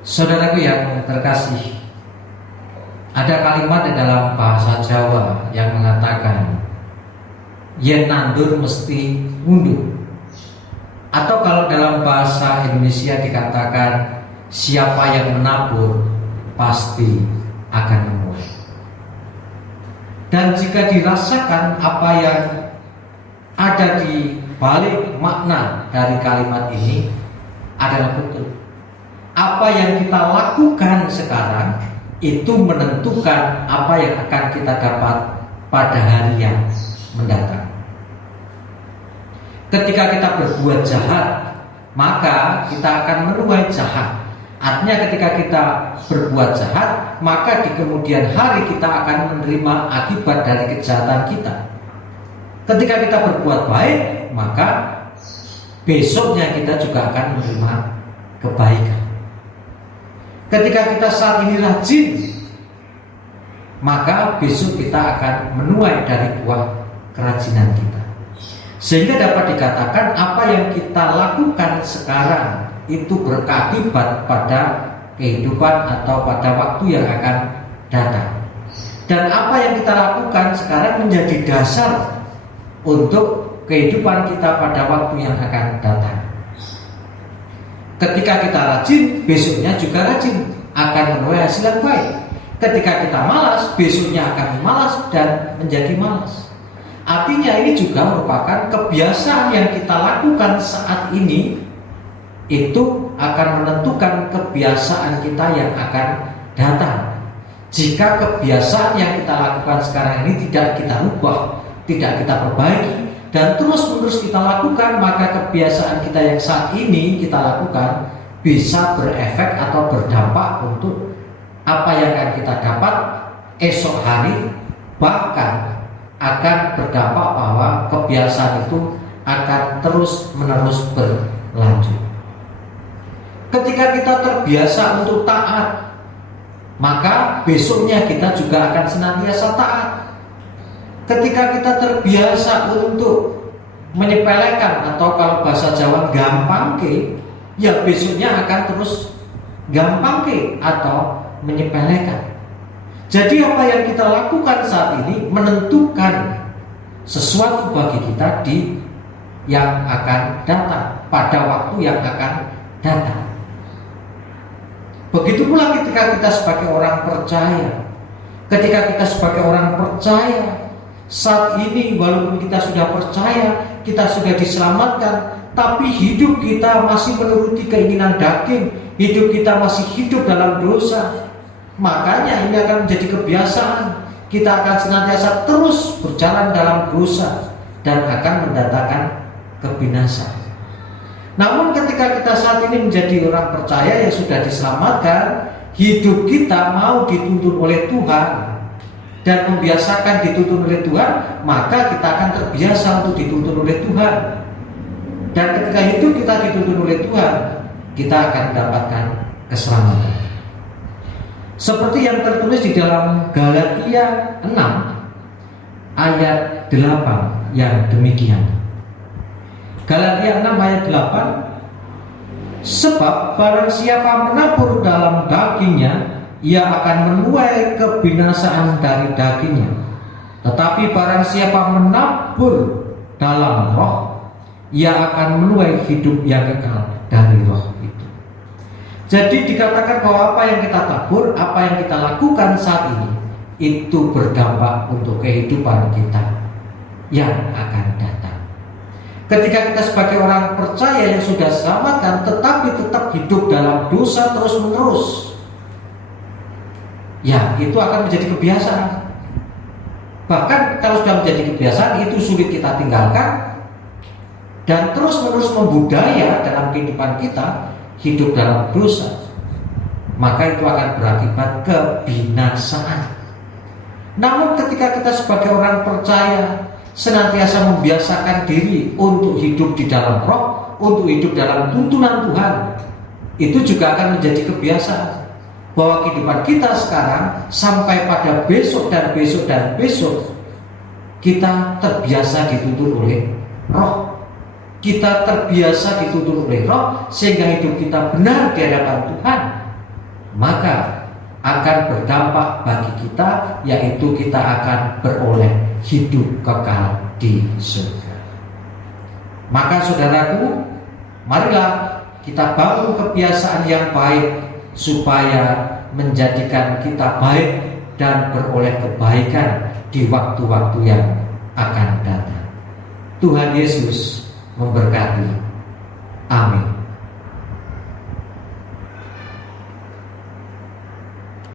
Saudaraku yang terkasih, ada kalimat di dalam bahasa Jawa yang mengatakan yen nandur mesti mundur. Atau kalau dalam bahasa Indonesia dikatakan siapa yang menabur pasti akan menuai. Dan jika dirasakan apa yang ada di balik makna dari kalimat ini adalah betul. Apa yang kita lakukan sekarang itu menentukan apa yang akan kita dapat pada hari yang mendatang. Ketika kita berbuat jahat, maka kita akan menuai jahat. Artinya ketika kita berbuat jahat, maka di kemudian hari kita akan menerima akibat dari kejahatan kita. Ketika kita berbuat baik, maka besoknya kita juga akan menerima kebaikan. Ketika kita saat ini rajin, maka besok kita akan menuai dari buah kerajinan kita. Sehingga dapat dikatakan apa yang kita lakukan sekarang itu berakibat pada kehidupan atau pada waktu yang akan datang. Dan apa yang kita lakukan sekarang menjadi dasar untuk kehidupan kita pada waktu yang akan datang. Ketika kita rajin, besoknya juga rajin, akan menuai hasil yang baik. Ketika kita malas, besoknya akan malas dan menjadi malas. Artinya ini juga merupakan kebiasaan yang kita lakukan saat ini, itu akan menentukan kebiasaan kita yang akan datang. Jika kebiasaan yang kita lakukan sekarang ini tidak kita ubah, tidak kita perbaiki, dan terus-menerus kita lakukan, maka kebiasaan kita yang saat ini kita lakukan bisa berefek atau berdampak untuk apa yang akan kita dapat esok hari, bahkan akan berdampak bahwa kebiasaan itu akan terus-menerus berlanjut. Ketika kita terbiasa untuk taat, maka besoknya kita juga akan senantiasa taat. Ketika kita terbiasa untuk menyepelekan atau kalau bahasa Jawa gampang ke, ya besoknya akan terus gampang ke atau menyepelekan. Jadi apa yang kita lakukan saat ini menentukan sesuatu bagi kita di yang akan datang, pada waktu yang akan datang. Begitu pula ketika kita sebagai orang percaya. Ketika kita sebagai orang percaya, saat ini walaupun kita sudah percaya, kita sudah diselamatkan, tapi hidup kita masih menuruti keinginan daging, hidup kita masih hidup dalam dosa. Makanya ini akan menjadi kebiasaan. Kita akan senantiasa terus berjalan dalam dosa dan akan mendatangkan kebinasaan. Namun ketika kita saat ini menjadi orang percaya yang sudah diselamatkan, hidup kita mau dituntun oleh Tuhan dan membiasakan dituntun oleh Tuhan, maka kita akan terbiasa untuk dituntun oleh Tuhan. Dan ketika hidup kita dituntun oleh Tuhan, kita akan mendapatkan keselamatan. Seperti yang tertulis di dalam Galatia 6 ayat 8 yang demikian. Galatia 6 ayat 8, sebab barang siapa menabur dalam dagingnya, ia akan menuai kebinasaan dari dagingnya. Tetapi barang siapa menabur dalam roh, ia akan menuai hidup yang kekal dari roh itu. Jadi dikatakan bahwa apa yang kita tabur, apa yang kita lakukan saat ini, itu berdampak untuk kehidupan kita yang akan datang. Ketika kita sebagai orang percaya yang sudah selamatkan, tetapi tetap hidup dalam dosa terus-menerus, ya itu akan menjadi kebiasaan. Bahkan kalau sudah menjadi kebiasaan, itu sulit kita tinggalkan dan terus-menerus membudaya dalam kehidupan kita hidup dalam dosa, maka itu akan berakibat kebinasaan. Namun ketika kita sebagai orang percaya senantiasa membiasakan diri untuk hidup di dalam roh, untuk hidup dalam tuntunan Tuhan, itu juga akan menjadi kebiasaan. Bahwa kehidupan kita sekarang sampai pada besok dan besok dan besok, kita terbiasa dituntun oleh roh. Kita terbiasa dituntun oleh roh sehingga hidup kita benar di hadapan Tuhan. maka akan berdampak bagi kita, yaitu kita akan beroleh hidup kekal di surga. Maka saudaraku, marilah kita bangun kebiasaan yang baik supaya menjadikan kita baik dan beroleh kebaikan di waktu-waktu yang akan datang. Tuhan Yesus memberkati. Amin.